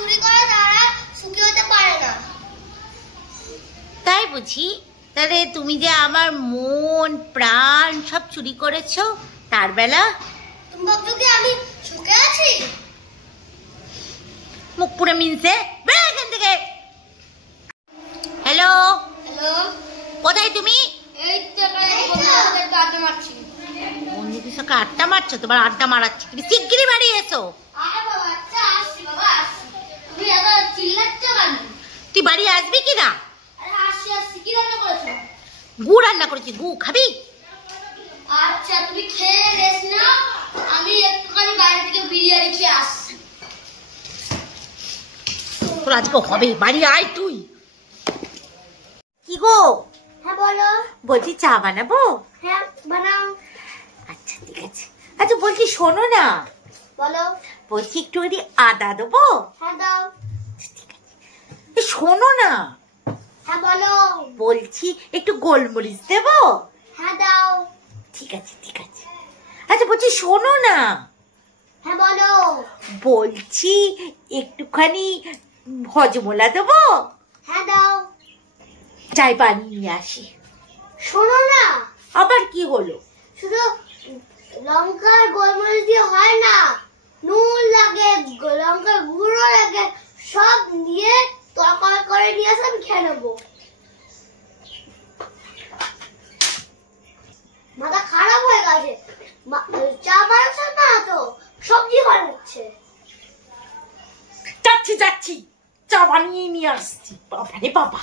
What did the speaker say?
চুরি করে তারা সুখী হতে পারে না। তাই বুঝি? তাহলে তুমি যে আমার মন প্রাণ সব চুরি করেছো, তার বেলা তুমি ভাবছো কি আমি সুখে আছি? মুখ পুরো মিনছে, বেরো এখান থেকে। হ্যালো হ্যালো, কোথায় তুমি? এই তো বন্ধুদের আড্ডা মারছি। বন্ধুদের সঙ্গে আড্ডা মারছো? তোমার আড্ডা মারাচ্ছি, তুমি শিগগিরই বাড়ি এসো। আরে বাবা, আচ্ছা আসছি বাবা, আসছি। তুমি এত চিল্লাচ্ছ কেন? তুই বাড়ি আসবি কি না? আরে আসছি আসছি। কি রান্না করেছো? গু রান্না করেছি, গু খাবি? আচ্ছা তুমি খেয়ে রেস্ট নাও, আমি একটুখানি বাইরে থেকে বিরিয়ানি খেয়ে আসছি। তোর আজকে হবে, বাড়ি আয় তুই। কি গো? হ্যাঁ বলো। বলছি চা বানাবো? হ্যাঁ বানাও। আচ্ছা ঠিক আছে। আচ্ছা বলছি শোনো না, বলো। বলছি একটু আদা দেবো? হ্যাঁ দাও। ঠিক আছে। শোনো না, হ্যাঁ বলো। বলছি একটু গোলমরিচ দেবো? হ্যাঁ দাও। ঠিক আছে ঠিক আছে। আচ্ছা বলছি শোনো না, হ্যাঁ বলো। বলছি একটুখানি হজমোলা দেবো? হ্যাঁ দাও। চাই বানিয়ে নিয়ে আসি। শোনো না, আবার কি হলো? শুধু লঙ্কার গোলমরিচ দিয়ে হয় না, নুন লাগে, লঙ্কার গুঁড়ো লাগে, সব নিয়ে তরকারি করে নিয়ে আসে, আমি খেয়ে নেবো। মাথা খারাপ হয়ে গেছে। চা বানাচ্ছে না তো, সবজি বানাচ্ছে। যাচ্ছি যাচ্ছি, চা বানিয়ে নিয়ে আসছি। বাবা রে বাবা।